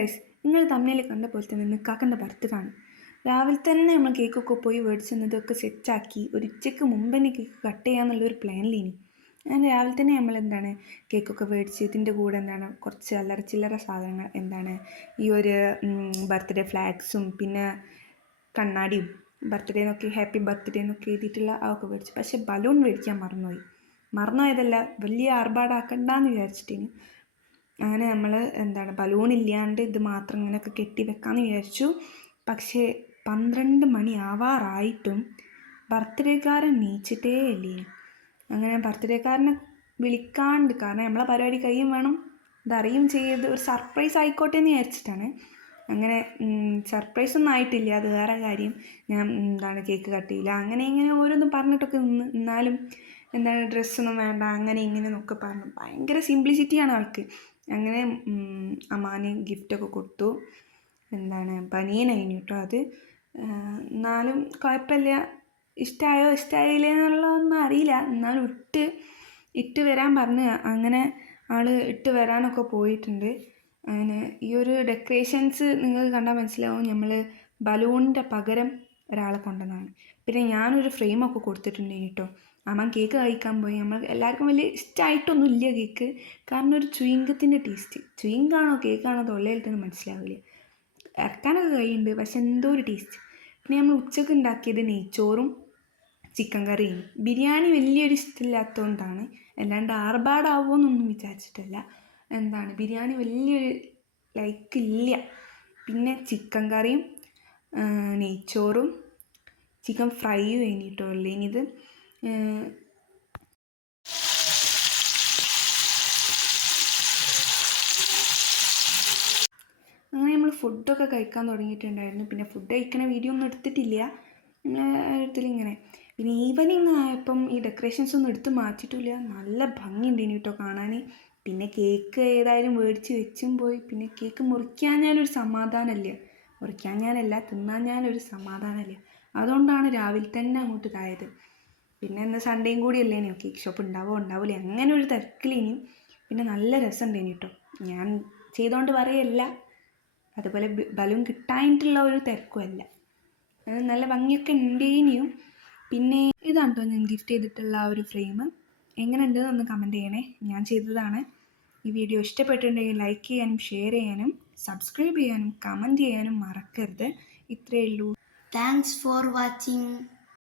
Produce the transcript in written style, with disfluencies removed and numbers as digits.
Guys, നിങ്ങൾ തമ്മിൽ കണ്ട പോലെ തന്നെ നിക്കാക്കൻ്റെ ബർത്ത്ഡേ ആണ്. രാവിലെ തന്നെ നമ്മൾ കേക്കൊക്കെ പോയി മേടിച്ചതൊക്കെ സെറ്റാക്കി ഒരു ഉച്ചയ്ക്ക് മുമ്പ് തന്നെ കേക്ക് കട്ട് ചെയ്യാന്നുള്ളൊരു പ്ലാനിലിനി. അങ്ങനെ രാവിലെ തന്നെ നമ്മൾ കേക്കൊക്കെ മേടിച്ച് ഇതിൻ്റെ കൂടെ കുറച്ച് അല്ലറ ചില്ലറ സാധനങ്ങൾ ഈ ഒരു ബർത്ത്ഡേ ഫ്ലാഗ്സും പിന്നെ കണ്ണാടിയും ബർത്ത്ഡേ എന്നൊക്കെ ഹാപ്പി ബർത്ത്ഡേ എന്നൊക്കെ എഴുതിയിട്ടുള്ള അതൊക്കെ മേടിച്ചു. പക്ഷേ ബലൂൺ മേടിക്കാൻ മറന്നുപോയതല്ല, വലിയ ആർഭാടാക്കണ്ടെന്ന് വിചാരിച്ചിട്ടേന്. അങ്ങനെ നമ്മൾ ബലൂൺ ഇല്ലാണ്ട് ഇത് മാത്രം ഇങ്ങനെയൊക്കെ കെട്ടി വെക്കാമെന്ന് വിചാരിച്ചു. പക്ഷേ 12 മണി ആവാറായിട്ടും ബർത്ത്ഡേക്കാരൻ നീച്ചിട്ടേ ഇല്ലേ. അങ്ങനെ ബർത്ത്ഡേക്കാരനെ വിളിക്കാണ്ട്, കാരണം നമ്മളെ പരിപാടി കഴിയും വേണം, ഇതറിയും ചെയ്ത് ഒരു സർപ്രൈസ് ആയിക്കോട്ടെ എന്ന് വിചാരിച്ചിട്ടാണ്. അങ്ങനെ സർപ്രൈസൊന്നും ആയിട്ടില്ല, അത് വേറെ കാര്യം. ഞാൻ കേക്ക് കട്ട് ചെയ്യില്ല അങ്ങനെ ഇങ്ങനെ ഓരോന്നും പറഞ്ഞിട്ടൊക്കെ എന്നാലും ഡ്രസ്സൊന്നും വേണ്ട അങ്ങനെ ഇങ്ങനെ എന്നൊക്കെ പറഞ്ഞു. ഭയങ്കര സിംപ്ലിസിറ്റിയാണ് ആൾക്ക്. അങ്ങനെ അമ്മാന് ഗിഫ്റ്റൊക്കെ കൊടുത്തു. ബനിയനായിരുന്നു കേട്ടോ അത്. എന്നാലും കുഴപ്പമില്ല. ഇഷ്ടമായോ ഇഷ്ടമായില്ല എന്നുള്ളതൊന്നും അറിയില്ല. എന്നാലും ഇട്ട് വരാൻ പറഞ്ഞ് അങ്ങനെ ആൾ ഇട്ട് വരാനൊക്കെ പോയിട്ടുണ്ട്. അങ്ങനെ ഈ ഒരു ഡെക്കറേഷൻസ് നിങ്ങൾക്ക് കണ്ടാൽ മനസ്സിലാവും നമ്മൾ ബലൂണിൻ്റെ പകരം ഒരാളെ കൊണ്ടുവന്നതാണ്. പിന്നെ ഞാനൊരു ഫ്രെയിമൊക്കെ കൊടുത്തിട്ടുണ്ട് കേട്ടോ. അമ്മ കേക്ക് കഴിക്കാൻ പോയി. നമ്മൾ എല്ലാവർക്കും വലിയ ഇഷ്ടമായിട്ടൊന്നും ഇല്ല കേക്ക്, കാരണം ഒരു ചുയിങ്കത്തിൻ്റെ ടേസ്റ്റ്. ചുയിങ്കാണോ കേക്കാണോ തൊള്ളയിലിട്ടെന്ന് മനസ്സിലാവില്ല. ഇറക്കാനൊക്കെ കഴിയുന്നുണ്ട്, പക്ഷെ എന്തോ ഒരു ടേസ്റ്റ്. പിന്നെ നമ്മൾ ഉച്ചക്ക് ഉണ്ടാക്കിയത് നെയ്ച്ചോറും ചിക്കൻ കറിയും. ബിരിയാണി വലിയൊരു ഇഷ്ടമില്ലാത്തതുകൊണ്ടാണ്, അല്ലാണ്ട് ആർഭാടാവുമെന്നൊന്നും വിചാരിച്ചിട്ടല്ല. ബിരിയാണി വലിയൊരു ലൈക്കില്ല. പിന്നെ ചിക്കൻ കറിയും നെയ്ച്ചോറും ചിക്കൻ ഫ്രൈയും കഴിഞ്ഞിട്ടുള്ളൂ. ഇനിയിത് അങ്ങനെ നമ്മൾ ഫുഡൊക്കെ കഴിക്കാൻ തുടങ്ങിയിട്ടുണ്ടായിരുന്നു. പിന്നെ ഫുഡ് കഴിക്കണ വീഡിയോ ഒന്നും എടുത്തിട്ടില്ല ഇങ്ങനെ. പിന്നെ ഈവനിങ് ആയപ്പം ഈ ഡെക്കറേഷൻസ് ഒന്നും എടുത്ത് മാറ്റിയിട്ടില്ല. നല്ല ഭംഗിയുണ്ട് കേട്ടോ കാണാൻ. പിന്നെ കേക്ക് ഏതായാലും മേടിച്ച് വെച്ചും പോയി. പിന്നെ കേക്ക് മുറിക്കാഞ്ഞാലൊരു സമാധാനമില്ല, തിന്നാഞ്ഞാലൊരു സമാധാനമില്ല. അതുകൊണ്ടാണ് രാവിലെ തന്നെ അങ്ങോട്ട് ഇതായത്. പിന്നെ ഇന്ന് സൺഡേയും കൂടി അല്ലേനോ, കേക്ക് ഷോപ്പ് ഉണ്ടാവില്ല അങ്ങനെ ഒരു തിരക്കിലേനും. പിന്നെ നല്ല രസമുണ്ടേനി കേട്ടോ. ഞാൻ ചെയ്തുകൊണ്ട് പറയല്ല, അതുപോലെ ബലൂൺ കിട്ടാനായിട്ടുള്ള ഒരു തിരക്കുമല്ല. അത് നല്ല ഭംഗിയൊക്കെ ഉണ്ടേനിയും. പിന്നെ ഇതാണ് കേട്ടോ ഞാൻ ഗിഫ്റ്റ് ചെയ്തിട്ടുള്ള ആ ഒരു ഫ്രെയിം. എങ്ങനെ ഉണ്ടെന്ന് കമൻറ്റ് ചെയ്യണേ. ഞാൻ ചെയ്തതാണ്. ഈ വീഡിയോ ഇഷ്ടപ്പെട്ടിട്ടുണ്ടെങ്കിൽ ലൈക്ക് ചെയ്യാനും ഷെയർ ചെയ്യാനും സബ്സ്ക്രൈബ് ചെയ്യാനും കമൻറ്റ് ചെയ്യാനും മറക്കരുത്. ഇത്രയേ ഉള്ളൂ. Thanks for watching.